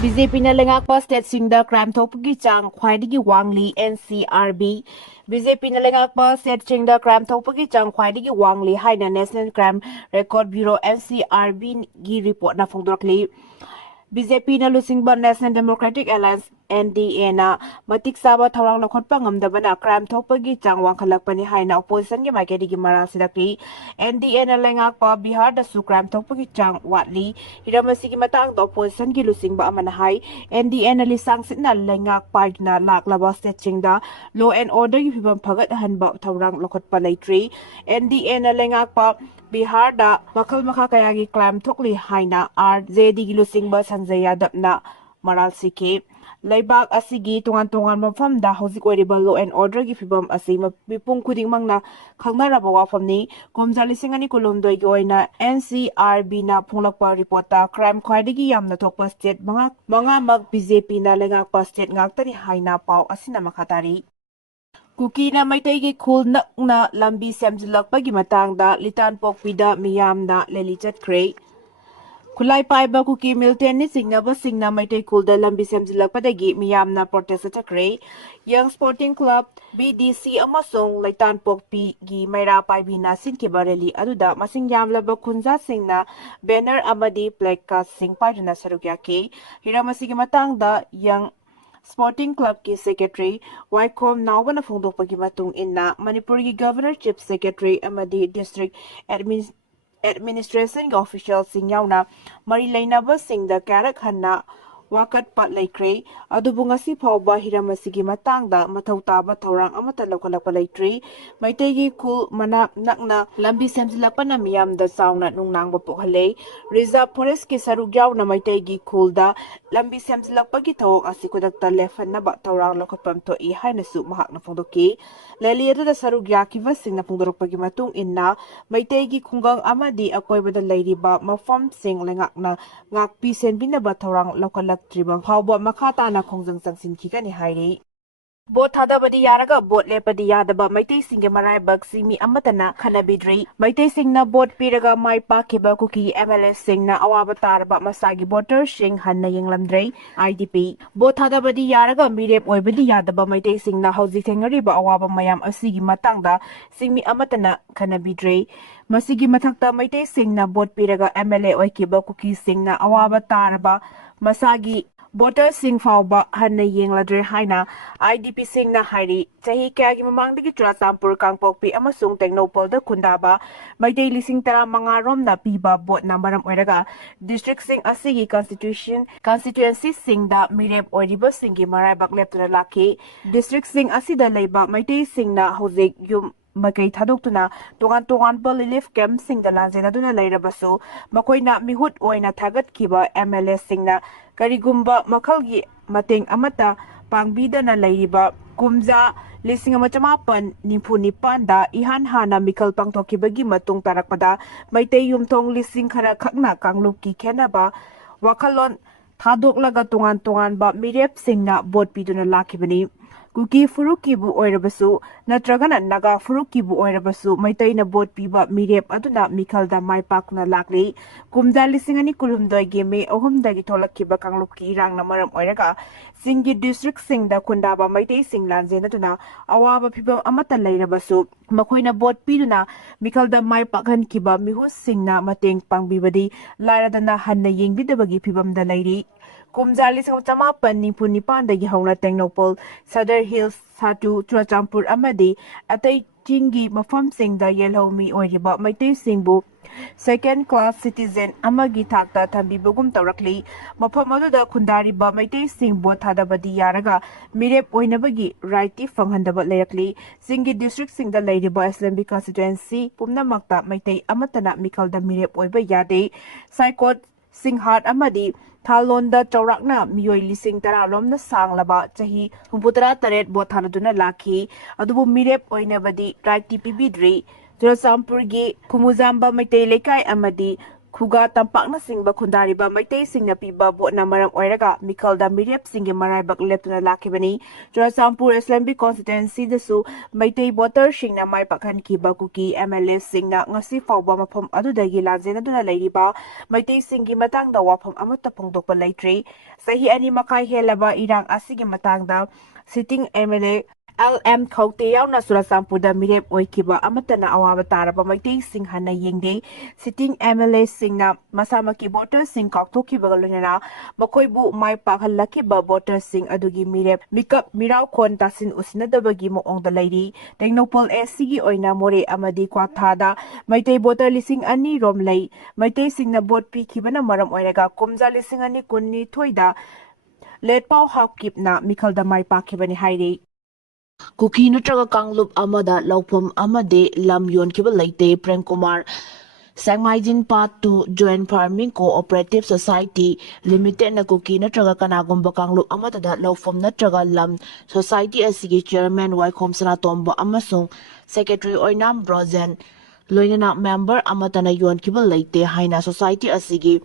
BJP na Leingakpa state Singda crime thokpagi chang khwaidagi wangli NCRB BJP na Leingakpa state Singda crime thokpagi chang khwaidagi wangli haina National Crime Record Bureau NCRB gi report na phongdorkli BJP na lusingba National Democratic Alliance NDA na matik saba thorang lokhotpa ngamdabana crime thokpagi chang wangkhalakpani haina opposition gi maikedi gi maral sidakri NDA na Leingakpa Bihar da su crime thokpagi chang watli hiramasi gi matang da opposition gi lusingba amana hai NDA na lisang sitna Leingakpa na laklaba state Singda law and order gi phibam phagat hanba thorang lokhotpa leitri NDA na Leingakpa Bihar da makal makha kayagi crime thokli haina RJD gi lusingba Sanjay Yadav na maral sike Laibak asigi tungan mafamda hojik oiriba law and order gi phibam asi mipung khuding mangna khangnaraba wafamni komjali singani kolomdoi gi oina NCRB na phunglakpa reporta crime khwaidagi yamna thokpa state manga mak BJP na Leingakpa state ngaktani haina pau asina makhatari Kuki na maitaygi khul nakna lambi semjilakpagi matangda litan pokpida miyamna leli chatkre Kulai paiba Kuki Milton ni Singna maitai kulda lambi semjilakpadagi miyamna protest chakre Young Sporting Club BDC amasong laitan pokpi gi maira paibina sinkiba rally aduda masing yamlaba khunja singna banner amadi plaque ka sing paiduna sarukyake hiramasigi matangda Young Sporting Club ki Secretary Waikom Nawana phongdokpagi matung inna Manipur gi Governor Chief Secretary amadi District Administration official sing yauna mari lainaba Singda Karak Hanna wakat pat laikre adubu ngasi phawba hiramasigi matangda mathau taba thorang amata lokalakpa laitri maitegi kul manak nakna lambi semjilakpana miyamda sauna nungnangba pokhale reserve forest ki saruk yauna maitegi kulda lambi semjilakpagi thawok asi kudakta lefanaba thorang lokotpam thoi hainasu mahakna phongdoki leli adu da saruk yakiwa singna phongdorokpagi matung inna maitegi khungang amadi akoibada lairiba mafam sing lengakna ngakpi senbinaba thorang lokalak Tribang Hawba Makata na Kongjang Sangsin Kikani Hairi. Bot Hadabadi Yaraga, Bot Lepadi Yadaba, Maite Singa Maribak, Simi Amatana, Yangbidre, Maite Singna, Bot Piraga, Mai Pakiba Kuki, MLS Singna, Awaba Taraba, Masagi Botter, Shing Hanna Yanglamdre, IDP. Bot Hadabadi Yaraga, Mirep Oibadi Yadaba, Maite Singna, Hausi Tangariba, Awaba Mayam, Asigi Matanga, Simi Amatana, Yangbidre. Masigi Matakta, Maite Singna, Bot Piraga, MLA Oikiba Kuki Singna, Awaba Taraba, Masagi Botter Sing Fauba Hanna Yangladre Haina IDP Singna Hari Chahi Kagi Mamangdagi Churasampur Kangpokpi Amasung Technopol da Kundaba Maitay Lising Tara Mga Rom na Piba Bot na Maram Oiraga District Sing Asigi Constituency Singda Mirep Oiriba Singi Maribak Leptana Laki District Sing Asida Leiba Maitay Singna Hosek Yum Makai Tadokuna Tungan Relief Camp Singda Lanzena Duna Lairabaso Makoina Mihut Oina Tagat Kiba MLS Singna Karigumba Makalgi Mateng Amata Pangbida na Lairiba Kumza Lising Amachamapan Nimpunipan Ihan Hanna Mikal Pangtokibagi Matung Tarakpada Maitay Yumtong Lising Kara Kakna Kangluki Kenaba Wakalon Tadok Laga Tungan ba Mirep Singna Bot Piduna Lakibani Kuki Furukibu Oirabasu, Natragana Naga Furukibu Oirabasu, Maitayna Bot Piba Mirep Aduna Mikalda Mai Pakuna Lakli, Kumda Lisingani Kulumdoi Game, Ohumdagi Tolakiba Kangluki Rang Namaram Oiraga, Singi District Singda Kundaba Maitay Singlan Zenatuna, Awaba Piba Amata Lairabasu, Makoina Bot Piduna, Mikalda Mai Pakan Kiba Mihus Singna Mateng Pangbibadi, Laradana Hanna Yangbidre Pibam the Lady. Kumjali sa Chamapan Nimpunipan da Gihawna Technopol, Sadar Hills Satu Churachampur Amadi, Atay Chingi Mafam Singda Yelhomi Oiriba Maitay Singbu, second class citizen Amagi Takta Tambibugum Taurakli, Mafamadu da Kundariba Maitay Singbo Tadabadi Yaraga, Mirep Oinabagi, Righty Fanghandaba Layakli, Singi District Singda Ladyba Islambi Constituency, Pumna Makta Maitay Amatana Mikalda Mirep Oiba Yade, Saikot Singhat Amadi, Thalonda Chaurakna Mioi Lising Taralom na Sanglaba Chahi Humputara Taret Bothanaduna Laki Adubu Mirep Oinabadi Right TPB Dre Churasampurgi Kumuzamba Maitay Lekai Amadi Kuga tampakna singba khundariba maitai singna piba botna maram oiraga mikalda mirep singi maraibak leptuna lakibani Churasampur Assembly constituency dasu maitai voter singna mai pakhan kiba Kuki MLA singna ngasi fawba mafam adudagi lajena duna leiriba maitai singi matangda wafam amata phongdokpa leitri sahi ani makai helaba irang asigi matangda sitting MLA LM Khaute yauna Churasampurda mirep oikiba amatana awaba taraba maitai sing Hanna yengde sitting MLA singna masamaki voter sing kauktokiba galunana makoibu mai pakhallakiba voter sing adugi mirep mikap mirau khon tasin usinadabagi moongda leiri Tengnopol SC gi oina more amadi kwathada maitai voter lising ani rom lei maitai singna vote pi khibana maram oiraga komja lising ani kunni thoida letpau hapkipna mikhalda mai pakhibani hairi Kuki natraga Kanglup amada laupom amade lam yonkiba leite Prem Kumar Sangmaijin Part 2 Joint Farming Cooperative Society Limited na Kuki natraga kanagumba Kanglup amada laupom natraga lam society asigi chairman Waikhom Sanatomba amasung secretary Oinam Brozen loinana member amatana yonkiba leite haina society asigi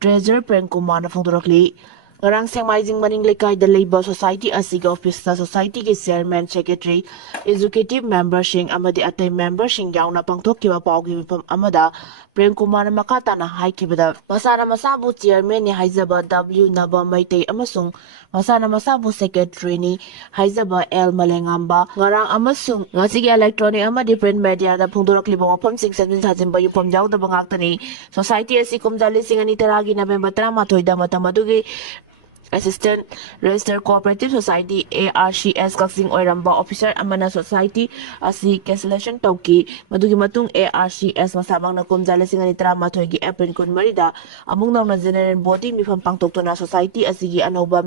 treasurer Prem Kumar na fongdorakli Ngarang Sangmaijing Maning Lekay the Labor Society Asiga Office na Society ki Chairman Secretary Executive Member Sing amadi atay member sing yaw na pangtokiwa paugi mipam amada Prem Kumar na makata na haikibada masana masabu Chairman ni Haizaba W Naba Maitay amasung masana masabu Secretary ni Haizaba L Malengamba ngarang amasung ngasigi electronic amadi print media na pungdurok libong apam sing sabin sa zimba yung pamjaw da bangakta ni Society Asikum dali singani taragi na bembatara matoida matamadugi Assistant Register Cooperative Society ARCS Kaksing Oiramba Officer Amana Society asi cancellation tauki madugi matung ARCS masabang na kumjala singani trama thoigi April kun marida among na general body mifam pangtokto na society asigi anoba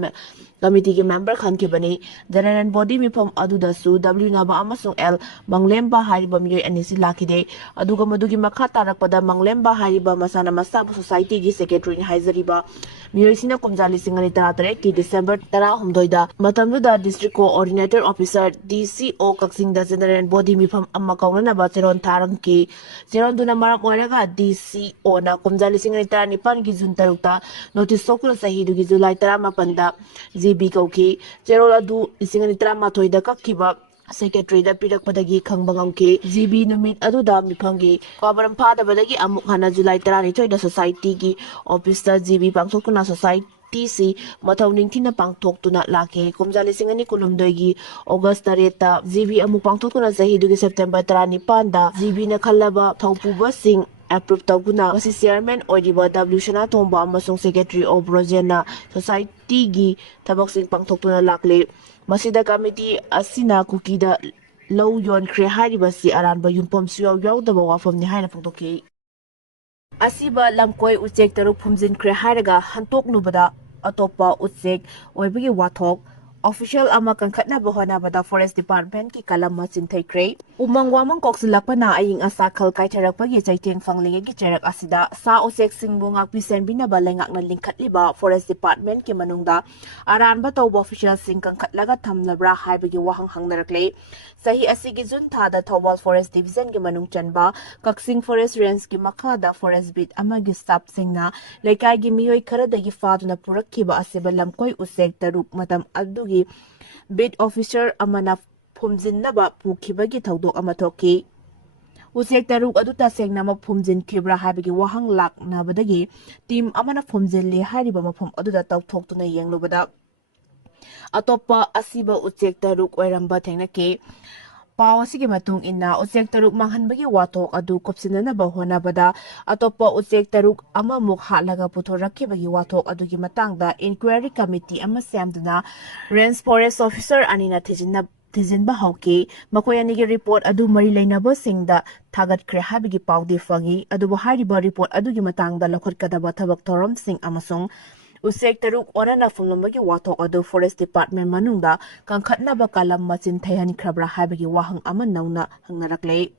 committee ki member khan ki bani general body mifam aduda su W naba amasung L manglemba hariba miyoy anisi lakide aduga madugi makha tarakpada manglemba hariba masana masabu society gi secretary ni haizariba miyoy sina kumjali singani ki December 10 matamduda district coordinator officer DCO Kaksingda general body mifam amma kauna ba cheron tharang ki cheron duna maram oiraga DCO na kumjali singani nipan ki June 3 notice sokula sahi dugi July 18 da GB kauki cheron adu singani 13 da kakkiba Secretary da pirakpadagi khangbangam ke GB numit aduda miphangi kabaram phadabadagi amuk hana July 12 da society gi office da GB pangsokuna society TC Matau Ningtina Pangtokuna Lake, Kumjali Singani Kulumdogi, August Tareta, GB Amuk Pangtokuna Zahidugi September Tarani Panda, GB Nakalaba, Taupuba Sing, Approved Taguna, was Chairman Odiba W. Shana Tomba, Amasung Secretary of Rosena, Society Gi, Tabak Sing Pangtokuna Lakle, Masida Committee Asina Kukida, Low Yon Kre Haribasi Aranba Yumpom Suya Yaudawa from the Hina Pangtoki. Asiba Lamkoi Uchek Taruk Pumzin Kre Haraga, Hantok Nubada. Atopa utsek oibagi wathok official ama kankhatna bahona bada forest department ki kalam machin thaikre umang wamang koksilakpana aying asa khal kaitharakpagi chaiteng fanglinge gi cherak asida sa usek singbu ngakpi senbina balengak na lingkhatliba forest department ki manungda aranba tawba official sing kankhatlaga thamnabra haibagi wahang hangnarakle sahi asigi jun thada thawbal forest division ki manung chanba kaksing forest range ki makhada forest bit amagi staff singna lekai gi miyoi kharadagi faduna purakkiba asiba lamkoi usek taruk matam adugi bid officer amana phumjinnaba pukhibagi thaudok ama thoki usek taruk aduta sengna ma phumjin khibra habagi wahang lak nabadagi team amana phumjinli hariba mafum aduda tawthoktuna yenglubada atopa asiba usek taruk oiramba thengnake Pawasigi matung ina usek taruk manghanbagi watok adu kopsinanaba honabada atopa usek taruk ama mukha laga puthoraki watok adugi matangda inquiry committee ama samduna range forest officer anina Tijinba hauke makoyanigi report adu mari lainaba singda thagatkre habigi pawdi fangi adu hariba report adugi matangda lokhotkadaba thabak thoram sing amasung Usek taruk orana fulumagi watok adu forest department manungda kankhatnaba kalam machin thayani khrabra habagi wahang ama nauna hangnarakle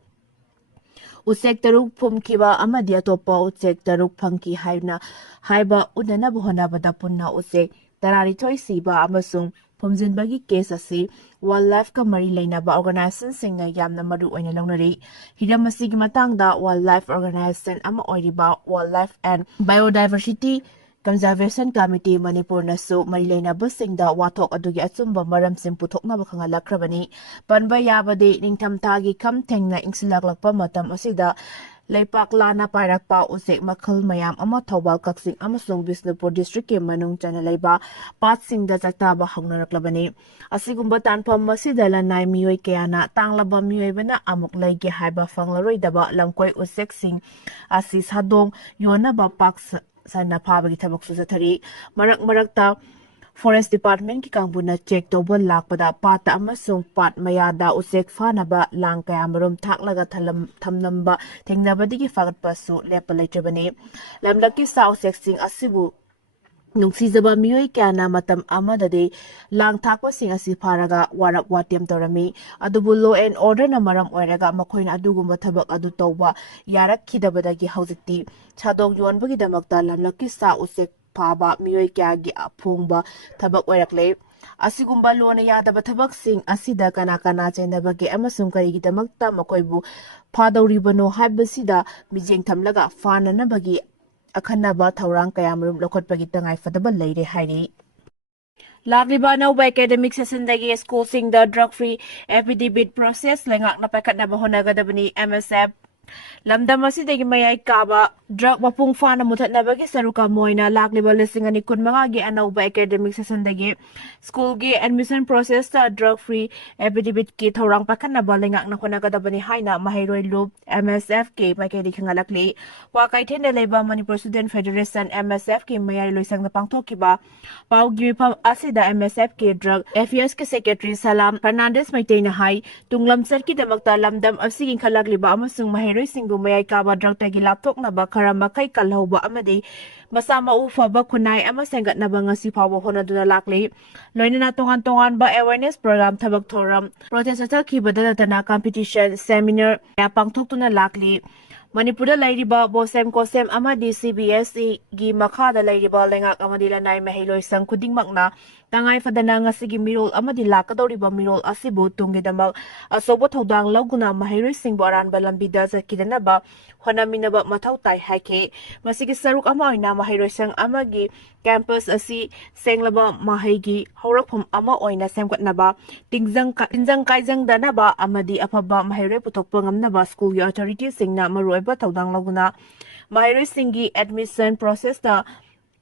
Usek taruk phumkiba amadi atopa usek taruk phangki haiba unana bohana bada punna usek tarari siba amasung ꯐꯣꯝꯖꯤꯟꯕꯒꯤ case ꯑꯁꯤ ꯋꯥꯏꯜꯗꯂꯥꯏꯐꯀ ꯃꯔꯤ ꯂꯩꯅꯕ ꯑꯣꯔꯒꯅꯥꯏꯖꯦꯁꯟꯁꯤꯡꯅ ꯌꯥꯝꯅ ꯃꯔꯨ ꯑꯣꯏꯅ ꯂꯧꯅꯔꯤ꯫ ꯍꯤꯔꯝ ꯑꯁꯤꯒꯤ ꯃꯇꯥꯡꯗ ꯋꯥꯏꯜꯗꯂꯥꯏꯐ ꯑꯣꯔꯒꯅꯥꯏꯖꯦꯁꯟ ꯑꯃ ꯑꯣꯏꯔꯤꯕ wildlife and biodiversity conservation committee ꯃꯅꯤꯄꯨꯔꯅꯁꯨ ꯃꯔꯤ ꯂꯩꯅꯕꯁꯤꯡꯗ ꯋꯥꯊꯣꯛ ꯑꯗꯨꯒꯤ ꯑꯆꯨꯝꯕ ꯃꯔꯝꯁꯤꯡ ꯄꯨꯊꯣꯛꯅꯕ ꯈꯪꯍꯜꯂꯛꯈ꯭ꯔꯕꯅꯤ꯫ ꯄꯟꯕ ꯌꯥꯕꯗꯤ ꯅꯤꯡꯊꯝꯊꯥꯒꯤ ꯈꯝ ꯊꯦꯡꯅ ꯏꯪꯁꯤꯜꯂꯛꯂꯛꯄ ꯃꯇꯝ ꯑꯁꯤꯗ ꯂꯩꯄꯥꯛ ꯂꯥꯟꯅ ꯄꯥꯏꯔꯛꯄ ꯎꯆꯦꯛ ꯃꯈꯜ ꯃꯌꯥꯝ ꯑꯃ ꯊꯧꯕꯥꯜ, ꯀꯛꯆꯤꯡ ꯑꯃꯁꯨꯡ ꯕꯤꯁꯅꯨꯄꯨꯔ ꯗꯤꯁꯇ꯭ꯔꯤꯛꯀꯤ ꯃꯅꯨꯡ ꯆꯟꯅ ꯂꯩꯕ ꯄꯥꯠꯁꯤꯡꯗ ꯆꯥꯛꯇꯥꯕ ꯍꯧꯅꯔꯛꯂꯕꯅꯤ꯫ ꯑꯁꯤꯒꯨꯝꯕ ꯇꯥꯟꯐꯝ ꯑꯁꯤꯗ ꯂꯅꯥꯏ ꯃꯤꯑꯣꯏ ꯀꯌꯥꯅ ꯇꯥꯡꯂꯕ ꯃꯤꯑꯣꯏꯕꯅ ꯑꯃꯨꯛ ꯂꯩꯒꯦ ꯍꯥꯏꯕ ꯐꯪꯂꯔꯣꯏꯗꯕ ꯂꯝꯀꯣꯏ ꯎꯆꯦꯛꯁꯤꯡ ꯑꯁꯤ ꯁꯥꯗꯣꯡ ꯌꯣꯟꯅꯕ ꯄꯥꯛ ꯁꯟꯅ ꯐꯥꯕꯒꯤ ꯊꯕꯛꯁꯨ ꯆꯠꯊꯔꯤ꯫ ꯃꯔꯛ ꯃꯔꯛꯇ ꯐꯣꯔꯦꯁꯠ ꯗꯤꯄꯥꯔꯠꯃꯦꯟꯠꯀꯤ ꯀꯥꯡꯕꯨꯅ ꯆꯦꯛ ꯇꯧꯕ ꯂꯥꯛꯄꯗ ꯄꯥꯠꯇ ꯑꯃꯁꯨꯡ ꯄꯥꯠ ꯃꯌꯥꯗ ꯎꯆꯦꯛ ꯐꯥꯅꯕ ꯂꯥꯡ ꯀꯌꯥꯃꯔꯨꯝ ꯊꯥꯛꯂꯒ ꯊꯝꯂꯝꯕ ꯊꯦꯡꯅꯕꯗꯒꯤ ꯐꯒꯠꯄꯁꯨ ꯂꯦꯞꯄ ꯂꯩꯇ꯭ꯔꯕꯅꯤ꯫ ꯂꯝꯂꯛꯀꯤ ꯁꯥ ꯎꯆꯦꯛꯁꯤꯡ ꯑꯁꯤꯕꯨ ꯅꯨꯡꯁꯤꯖꯕ ꯃꯤꯑꯣꯏ ꯀꯌꯥꯅ ꯃꯇꯝ ꯑꯃꯗꯗꯤ ꯂꯥꯡ ꯊꯥꯛꯄꯁꯤꯡ ꯑꯁꯤ ꯐꯥꯔꯒ ꯋꯥꯔꯛ ꯋꯥꯇꯦꯝ ꯇꯧꯔꯝꯃꯤ꯫ ꯑꯗꯨꯕꯨ ꯂꯣ ꯑꯦꯟ ꯑꯣꯔꯗꯔꯅ ꯃꯔꯝ ꯑꯣꯏꯔꯒ ꯃꯈꯣꯏꯅ ꯑꯗꯨꯒꯨꯝꯕ ꯊꯕꯛ ꯑꯗꯨ ꯇꯧꯕ ꯌꯥꯔꯛꯈꯤꯗꯕꯗꯒꯤ ꯍꯧꯖꯤꯛꯇꯤ ꯁꯥꯗꯣꯡ ꯌꯣꯟꯕꯒꯤꯗꯃꯛꯇ ꯂꯝꯂꯛꯀꯤ ꯁꯥ ꯎꯆꯦꯛ ꯐꯥꯕ ꯃꯤꯑꯣꯏ ꯀꯌꯥꯒꯤ ꯑꯐꯣꯡꯕ ꯊꯕꯛ ꯑꯣꯏꯔꯛꯂꯦ꯫ ꯑꯁꯤꯒꯨꯝꯕ ꯂꯣꯅ ꯌꯥꯗꯕ ꯊꯕꯛꯁꯤꯡ ꯑꯁꯤꯗ ꯀꯅꯥ ꯀꯅꯥ ꯆꯦꯟꯅꯕꯒꯦ ꯑꯃꯁꯨꯡ ꯀꯔꯤꯒꯤꯗꯃꯛꯇ ꯃꯈꯣꯏꯕꯨ ꯐꯥꯗꯧꯔꯤꯕꯅꯣ ꯍꯥꯏꯕꯁꯤꯗ ꯃꯤꯠꯌꯦꯡ ꯊꯝꯂꯒ ꯐꯥꯅꯅꯕꯒꯤ ꯑꯈꯟꯅꯕ ꯊꯧꯔꯥꯡ ꯀꯌꯥꯃꯔꯨꯝ ꯂꯧꯈꯠꯄꯒꯤ ꯇꯉꯥꯏꯐꯗꯕ ꯂꯩꯔꯦ ꯍꯥꯏꯔꯤ꯫ ꯂꯥꯛꯂꯤꯕ ꯑꯅꯧꯕ ꯑꯦꯀꯥꯗꯦꯃꯤꯛ ꯁꯦꯁꯟꯗꯒꯤ ꯁ꯭ꯀꯨꯜꯁꯤꯡꯗ ꯗ꯭ꯔꯒ ꯐ꯭ꯔꯤ ꯑꯦꯐꯤꯗꯦꯚꯤꯠ ꯄ꯭ꯔꯣꯁꯦꯁ ꯂꯩꯉꯥꯛꯅ ꯄꯥꯏꯈꯠꯅꯕ ꯍꯣꯠꯅꯒꯗꯕꯅꯤ꯫ MSF ꯂꯝꯗꯝ ꯑꯁꯤꯗꯒꯤ ꯃꯌꯥꯏ ꯀꯥꯕ ꯗ꯭ꯔꯒ ꯃꯄꯨꯡ ꯐꯥꯅ ꯃꯨꯊꯠꯅꯕꯒꯤ ꯁꯔꯨꯛ ꯑꯃ ꯑꯣꯏꯅ ꯂꯥꯛꯂꯤꯕ 2025ꯒꯤ ꯑꯅꯧꯕ ꯑꯦꯀꯥꯗꯦꯃꯤꯛ ꯁꯦꯁꯟꯗꯒꯤ ꯁ꯭ꯀꯨꯜꯒꯤ ꯑꯦꯗꯃꯤꯁꯟ ꯄ꯭ꯔꯣꯁꯦꯁꯇ ꯗ꯭ꯔꯒ ꯐ꯭ꯔꯤ ꯑꯦꯐꯤꯗꯦꯚꯤꯠꯀꯤ ꯊꯧꯔꯥꯡ ꯄꯥꯏꯈꯠꯅꯕ ꯂꯩꯉꯥꯛꯅ ꯍꯣꯠꯅꯒꯗꯕꯅꯤ ꯍꯥꯏꯅ ꯃꯍꯩꯔꯣꯏ ꯂꯨꯞ MSFꯀꯤ ꯃꯥꯏꯀꯩꯗꯒꯤ ꯈꯪꯍꯜꯂꯛꯂꯤ꯫ ꯀ꯭ꯋꯥꯀꯩꯊꯦꯜꯗ ꯂꯩꯕ ꯃꯅꯤꯄꯨꯔ ꯁ꯭ꯇꯨꯗꯦꯟꯠ ꯐꯦꯗꯔꯦꯁꯟ MSFꯀꯤ ꯃꯌꯥꯏꯂꯣꯏꯁꯪꯗ ꯄꯥꯡꯊꯣꯛꯈꯤꯕ ꯄꯥꯎꯒꯤ ꯃꯤꯐꯝ ꯑꯁꯤꯗ MSFꯀꯤ ꯗ꯭ꯔꯒ ꯑꯦꯐꯤꯌꯔꯁꯀꯤ ꯁꯦꯀ꯭ꯔꯦꯇꯔꯤ ꯁꯂꯥꯝ ꯐꯔꯅꯥꯟꯗꯦꯁ ꯃꯩꯇꯩꯅ ꯍꯥꯏ ꯇꯨꯡꯂꯝꯆꯠꯀꯤꯗꯃꯛꯇ ꯂꯝꯗꯝ ꯑꯁꯤꯒꯤ ꯏꯟꯈꯠꯂꯛꯂꯤꯕ ꯑꯃꯁꯨꯡ ꯃꯍꯩꯔꯣꯏꯁꯤꯡꯕꯨ ꯃꯌꯥꯏ ꯀꯥꯕ ꯗ꯭ꯔꯒꯇꯒꯤ ꯂꯥꯞꯊꯣꯛꯅꯕ ꯈꯔ ꯃꯈꯩ ꯀꯜꯍꯧꯕ ꯑꯃꯗꯤ ꯃꯁꯥ ꯃꯎ ꯐꯕ ꯈꯨꯟꯅꯥꯏ ꯑꯃ ꯁꯦꯝꯒꯠꯅꯕ ꯉꯁꯤ ꯐꯥꯎꯕ ꯍꯣꯠꯅꯗꯨꯅ ꯂꯥꯛꯂꯤ꯫ ꯂꯣꯏꯅꯅ ꯇꯣꯉꯥꯟ ꯇꯣꯉꯥꯟꯕ ꯑꯦꯋꯦꯔꯅꯦꯁ ꯄ꯭ꯔꯣꯒ꯭ꯔꯥꯝ, ꯊꯕꯛ ꯊꯧꯔꯝ, ꯄ꯭ꯔꯣꯖꯦꯛꯠ ꯆꯠꯊꯈꯤꯕꯗ ꯅꯠꯇꯅ ꯀꯝꯄꯤꯇꯤꯁꯟ, ꯁꯦꯃꯤꯅꯥꯔ ꯀꯌꯥ ꯄꯥꯡꯊꯣꯛꯇꯨꯅ ꯂꯥꯛꯂꯤ꯫ ꯃꯅꯤꯄꯨꯔꯗ ꯂꯩꯔꯤꯕ ꯕꯣꯁꯦꯝ ꯀꯣꯁꯦꯝ ꯑꯃꯗꯤ CBSEꯒꯤ ꯃꯈꯥꯗ ꯂꯩꯔꯤꯕ ꯂꯩꯉꯥꯛ ꯑꯃꯗꯤ ꯂꯅꯥꯏ ꯃꯍꯩꯂꯣꯏꯁꯪ ꯈꯨꯗꯤꯡꯃꯛꯅ ꯇꯉꯥꯏꯐꯗꯅ ꯉꯁꯤꯒꯤ ꯃꯤꯔꯣꯜ ꯑꯃꯗꯤ ꯂꯥꯛꯀꯗꯧꯔꯤꯕ ꯃꯤꯔꯣꯜ ꯑꯁꯤꯕꯨ ꯇꯨꯡꯒꯤꯗꯃꯛ ꯑꯆꯧꯕ ꯊꯧꯗꯥꯡ ꯂꯧꯗꯨꯅ ꯃꯍꯩꯔꯣꯏꯁꯤꯡꯕꯨ ꯑꯔꯥꯟꯕ ꯂꯝꯕꯤꯗ ꯆꯠꯈꯤꯗꯅꯕ ꯍꯣꯠꯅꯃꯤꯟꯅꯕ ꯃꯊꯧ ꯇꯥꯏ ꯍꯥꯏꯈꯤ꯫ ꯃꯁꯤꯒꯤ ꯁꯔꯨꯛ ꯑꯃ ꯑꯣꯏꯅ ꯃꯍꯩꯔꯣꯏꯁꯪ ꯑꯃꯒꯤ ꯀꯦꯝꯄꯁ ꯑꯁꯤ ꯁꯦꯡꯂꯕ ꯃꯍꯩꯒꯤ ꯍꯧꯔꯛꯐꯝ ꯑꯃ ꯑꯣꯏꯅ ꯁꯦꯝꯒꯠꯅꯕ, ꯇꯤꯟꯖꯪ ꯀꯥꯏꯖꯪꯗꯅꯕ ꯑꯃꯗꯤ ꯑꯐꯕ ꯃꯍꯩꯔꯣꯏ ꯄꯨꯊꯣꯛꯄ ꯉꯝꯅꯕ ꯁ꯭ꯀꯨꯜꯒꯤ ꯑꯣꯊꯣꯔꯤꯇꯤꯁꯤꯡꯅ ꯃꯔꯨꯑꯣꯏꯕ ꯊꯧꯗꯥꯡ ꯂꯧꯗꯨꯅ ꯃꯍꯩꯔꯣꯏꯁꯤꯡꯒꯤ ꯑꯦꯗꯃꯤꯁꯟ ꯄ꯭ꯔꯣꯁꯦꯁꯇ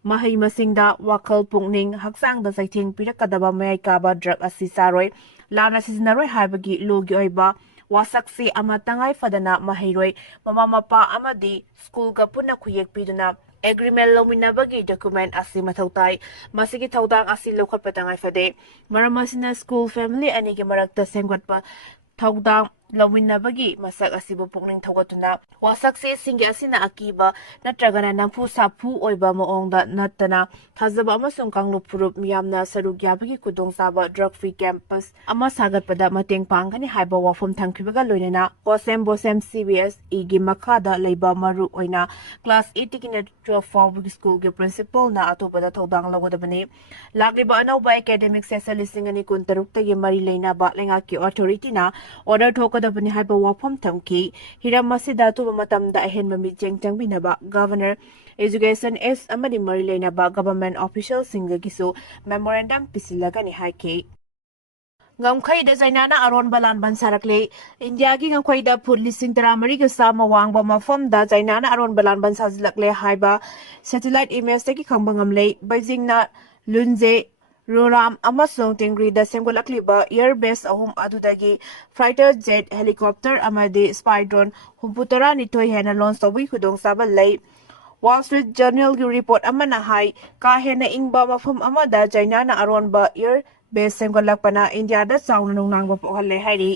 ꯃꯍꯩ ꯃꯁꯤꯡꯗ ꯋꯥꯈꯜ, ꯄꯨꯛꯅꯤꯡ, ꯍꯛꯆꯥꯡꯗ ꯆꯩꯊꯦꯡ ꯄꯤꯔꯛꯀꯗꯕ ꯃꯌꯥꯏ ꯀꯥꯕ ꯗ꯭ꯔꯒ ꯑꯁꯤ ꯆꯥꯔꯣꯏ, ꯂꯥꯟꯅ ꯁꯤꯖꯤꯟꯅꯔꯣꯏ ꯍꯥꯏꯕꯒꯤ ꯂꯣꯒꯤ ꯑꯣꯏꯕ ꯋꯥꯁꯛꯁꯤ ꯑꯃ ꯇꯉꯥꯏ ꯐꯗꯅ ꯃꯍꯩꯔꯣꯏ, ꯃꯃꯥ ꯃꯄꯥ ꯑꯃꯗꯤ ꯁ꯭ꯀꯨꯜꯒ ꯄꯨꯟꯅ ꯈꯨꯌꯦꯛ ꯄꯤꯗꯨꯅ ꯑꯦꯒ꯭ꯔꯤꯃꯦꯟꯠ ꯂꯧꯃꯤꯟꯅꯕꯒꯤ ꯗꯣꯀꯨꯃꯦꯟꯠ ꯑꯁꯤ ꯃꯊꯧ ꯇꯥꯏ꯫ ꯃꯁꯤꯒꯤ ꯊꯧꯗꯥꯡ ꯑꯁꯤ ꯂꯧꯈꯠꯄ ꯇꯉꯥꯏꯐꯗꯦ꯫ ꯃꯔꯝ ꯑꯁꯤꯅ ꯁ꯭ꯀꯨꯜ, ꯐꯦꯃꯤꯂꯤ ꯑꯅꯤꯒꯤ ꯃꯔꯛꯇ ꯁꯦꯝꯒꯠꯄ ꯊꯧꯗꯥꯡ ꯂꯧꯃꯤꯟꯅꯕꯒꯤ ꯃꯁꯛ ꯑꯁꯤꯕꯨ ꯄꯨꯛꯅꯤꯡ ꯊꯧꯒꯠꯇꯨꯅ ꯋꯥꯁꯛꯁꯦꯁꯤꯡꯒꯤ ꯑꯁꯤꯅ ꯑꯀꯤꯕ ꯅꯠꯇ꯭ꯔꯒꯅ ꯅꯝꯐꯨ ꯁꯥꯐꯨ ꯑꯣꯏꯕ ꯃꯑꯣꯡꯗ ꯅꯠꯇꯅ ꯊꯥꯖꯕ ꯑꯃꯁꯨꯡ ꯀꯥꯡꯂꯨꯞ ꯐꯨꯔꯨꯞ ꯃꯤꯌꯥꯝꯅ ꯁꯔꯨꯛ ꯌꯥꯕꯒꯤ ꯈꯨꯗꯣꯡꯆꯥꯕ ꯗ꯭ꯔꯒ ꯐ꯭ꯔꯤ ꯀꯦꯝꯄꯁ ꯑꯃ ꯁꯥꯒꯠꯄꯗ ꯃꯇꯦꯡ ꯄꯥꯡꯒꯅꯤ ꯍꯥꯏꯕ ꯋꯥꯐꯝ ꯊꯝꯈꯤꯕꯒ ꯂꯣꯏꯅꯅ ꯀꯣꯁꯦꯝ ꯕꯣꯁꯦꯝ CBSEꯒꯤ ꯃꯈꯥꯗ ꯂꯩꯕ ꯃꯔꯨ ꯑꯣꯏꯅ ꯀ꯭ꯂꯥꯁ 8ꯗꯒꯤꯅ 12 ꯐꯥꯎꯕꯒꯤ ꯁ꯭ꯀꯨꯜꯒꯤ ꯄ꯭ꯔꯤꯟꯁꯤꯄꯜꯅ ꯑꯊꯨꯕꯗ ꯊꯧꯗꯥꯡ ꯂꯧꯒꯗꯕꯅꯤ꯫ ꯂꯥꯛꯂꯤꯕ ꯑꯅꯧꯕ ꯑꯦꯀꯥꯗꯦꯃꯤꯛ ꯁꯦꯁꯟ 2026ꯇꯒꯤ ꯃꯔꯤ ꯂꯩꯅꯕ ꯂꯩꯉꯥꯛꯀꯤ ꯑꯣꯊꯣꯔꯤꯇꯤꯅ ꯑꯣꯔꯗꯔ ꯊꯣꯛꯀꯗꯕꯅꯤ ꯍꯥꯏꯕ ꯋꯥꯐꯝ ꯊꯝꯈꯤ꯫ ꯍꯤꯔꯝ ꯑꯁꯤꯗ ꯑꯊꯨꯕ ꯃꯇꯝꯗ ꯑꯍꯦꯟꯕ ꯃꯤꯠꯌꯦꯡ ꯆꯪꯕꯤꯅꯕ ꯒꯚꯔꯅꯔ, ꯑꯦꯖꯨꯀꯦꯁꯟ ꯑꯦꯖ ꯑꯃꯗꯤ ꯃꯔꯤ ꯂꯩꯅꯕ ꯒꯚꯔꯟꯃꯦꯟꯠ ꯑꯣꯐꯤꯁꯤꯌꯦꯜꯁꯤꯡꯗꯒꯤꯁꯨ ꯃꯦꯃꯣꯔꯦꯟꯗꯝ ꯄꯤꯁꯤꯜꯂꯒꯅꯤ ꯍꯥꯏꯈꯤ꯫ ꯉꯝꯈꯩꯗ ꯆꯥꯏꯅꯥꯅ ꯑꯔꯣꯟꯕ ꯂꯥꯟꯕꯟ ꯁꯥꯔꯛꯂꯦ꯫ ꯏꯟꯗꯤꯌꯥꯒꯤ ꯉꯝꯈꯩꯗ ꯐꯨꯠ 13,100 ꯋꯥꯡꯕ ꯃꯐꯝꯗ ꯆꯥꯏꯅꯥꯅ ꯑꯔꯣꯟꯕ ꯂꯥꯟꯕꯟ ꯁꯥꯖꯤꯜꯂꯛꯂꯦ ꯍꯥꯏꯕ ꯁꯦꯇꯤꯂꯥꯏꯠ ꯏꯃꯦꯖꯇꯒꯤ ꯈꯪꯕ ꯉꯝꯂꯦ꯫ ꯕꯩꯖꯤꯡꯅ ꯂꯨꯟꯖꯦ, ꯔꯨꯔꯥꯝ ꯑꯃꯁꯨꯡ ꯇꯦꯡꯒ꯭ꯔꯤꯗ ꯁꯦꯝꯒꯠꯂꯛꯂꯤꯕ ꯏꯌꯔꯕꯦꯁ ꯑꯍꯨꯝ ꯑꯗꯨꯗꯒꯤ ꯐꯥꯏꯇꯔ ꯖꯦꯠ, ꯍꯦꯂꯤꯀꯣꯞꯇꯔ ꯑꯃꯗꯤ ꯁ꯭ꯄꯥꯏ ꯗ꯭ꯔꯣꯟ 32 ꯍꯦꯟꯅ ꯂꯣꯟꯆ ꯇꯧꯕꯒꯤ ꯈꯨꯗꯣꯡꯆꯥꯕ ꯂꯩ꯫ ꯋꯥꯜ ꯁ꯭ꯇ꯭ꯔꯤꯠ ꯖꯔꯅꯦꯜꯒꯤ ꯔꯤꯄꯣꯔꯠ ꯑꯃꯅ ꯍꯥꯏ ꯀꯥ ꯍꯦꯟꯅ ꯏꯪꯕ ꯃꯐꯝ ꯑꯃꯗ ꯆꯥꯏꯅꯥꯅ ꯑꯔꯣꯟꯕ ꯏꯌꯔ ꯕꯦꯁ ꯁꯦꯝꯒꯠꯂꯛꯄꯅ ꯏꯟꯗꯤꯌꯥꯗ ꯆꯥꯎꯅ ꯅꯨꯡꯅꯥꯡꯕ ꯄꯣꯛꯍꯜꯂꯦ ꯍꯥꯏꯔꯤ꯫